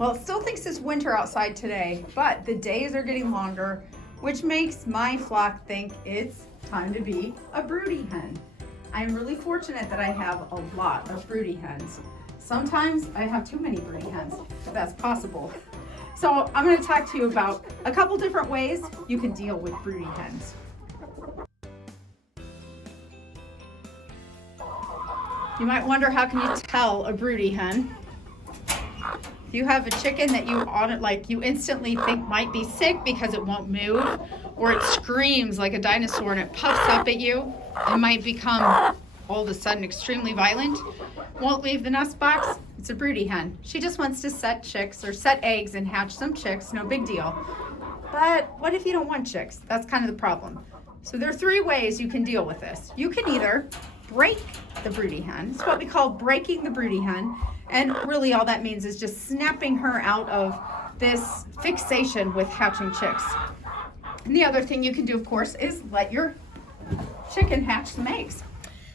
Well, it still thinks it's winter outside today, but the days are getting longer, which makes my flock think it's time to be a broody hen. I'm really fortunate that I have a lot of broody hens. Sometimes I have too many broody hens, if that's possible. So I'm going to talk to you about a couple different ways you can deal with broody hens. You might wonder, how can you tell a broody hen? If you have a chicken that you instantly think might be sick because it won't move, or it screams like a dinosaur and it puffs up at you, it might become all of a sudden extremely violent, won't leave the nest box, it's a broody hen. She just wants to set chicks or set eggs and hatch some chicks, no big deal. But what if you don't want chicks? That's kind of the problem. So there are three ways you can deal with this. You can either break the broody hen. It's what we call breaking the broody hen. And really all that means is just snapping her out of this fixation with hatching chicks. And the other thing you can do, of course, is let your chicken hatch some eggs.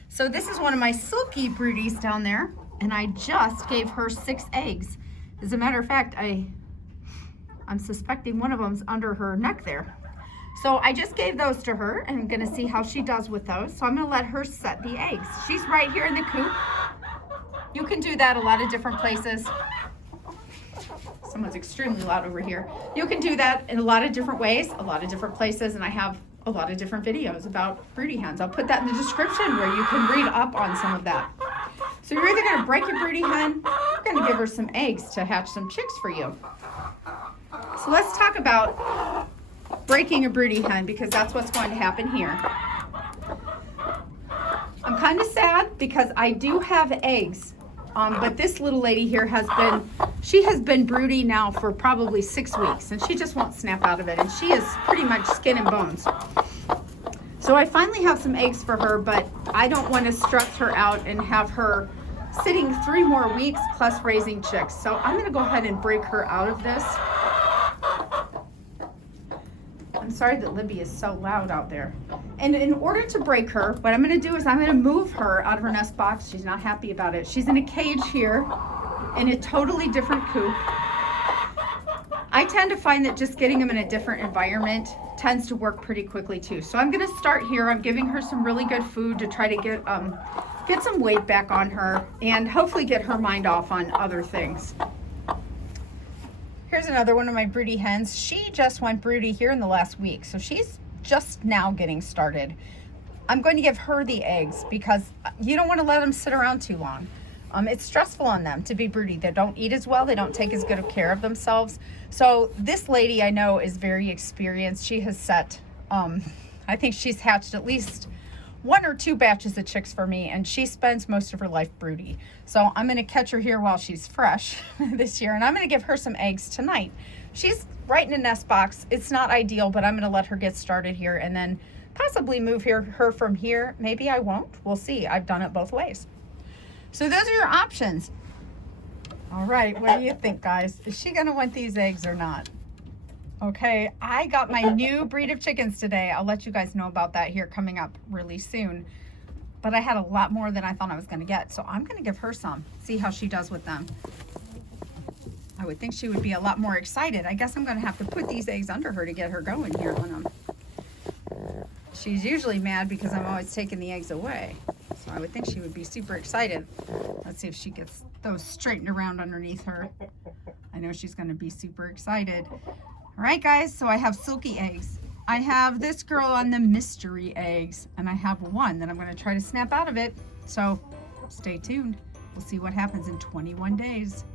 So this is one of my silky broodies down there, and I just gave her 6 eggs. As a matter of fact, I'm suspecting one of them's under her neck there. So I just gave those to her, and I'm gonna see how she does with those. So I'm gonna let her set the eggs. She's right here in the coop. You can do that a lot of different places. Someone's extremely loud over here. You can do that in a lot of different ways, a lot of different places, and I have a lot of different videos about broody hens. I'll put that in the description where you can read up on some of that. So you're either gonna break your broody hen, or you're gonna give her some eggs to hatch some chicks for you. So let's talk about breaking a broody hen, because that's what's going to happen here. I'm kind of sad because I do have eggs, but this little lady here has been broody now for probably 6 weeks, and she just won't snap out of it, and she is pretty much skin and bones. So I finally have some eggs for her, but I don't want to stress her out and have her sitting 3 more weeks plus raising chicks. So I'm going to go ahead and break her out of this. I'm sorry that Libby is so loud out there. And in order to break her, what I'm going to do is I'm going to move her out of her nest box. She's not happy about it. She's in a cage here in a totally different coop. I tend to find that just getting them in a different environment tends to work pretty quickly too. So I'm going to start here. I'm giving her some really good food to try to get some weight back on her and hopefully get her mind off on other things. Here's another one of my broody hens. She just went broody here in the last week, so she's just now getting started. I'm going to give her the eggs because you don't want to let them sit around too long. It's stressful on them to be broody. They don't eat as well. They don't take as good of care of themselves. So this lady I know is very experienced. She has set, I think she's hatched at least 1 or 2 batches of chicks for me, and she spends most of her life broody. So I'm going to catch her here while she's fresh this year, and I'm going to give her some eggs tonight. She's right in a nest box. It's not ideal, but I'm going to let her get started here and then possibly move her from here. Maybe I won't. We'll see. I've done it both ways. So those are your options. All right, what do you think, guys? Is she going to want these eggs or not? Okay, I got my new breed of chickens today. I'll let you guys know about that here coming up really soon. But I had a lot more than I thought I was going to get, so I'm going to give her some, see how she does with them. I would think she would be a lot more excited. I guess I'm going to have to put these eggs under her to get her going here on them. She's usually mad because I'm always taking the eggs away. So I would think she would be super excited. Let's see if she gets those straightened around underneath her. I know she's going to be super excited. All right, guys, so I have silky eggs. I have this girl on the mystery eggs, and I have one that I'm going to try to snap out of it. So stay tuned. We'll see what happens in 21 days.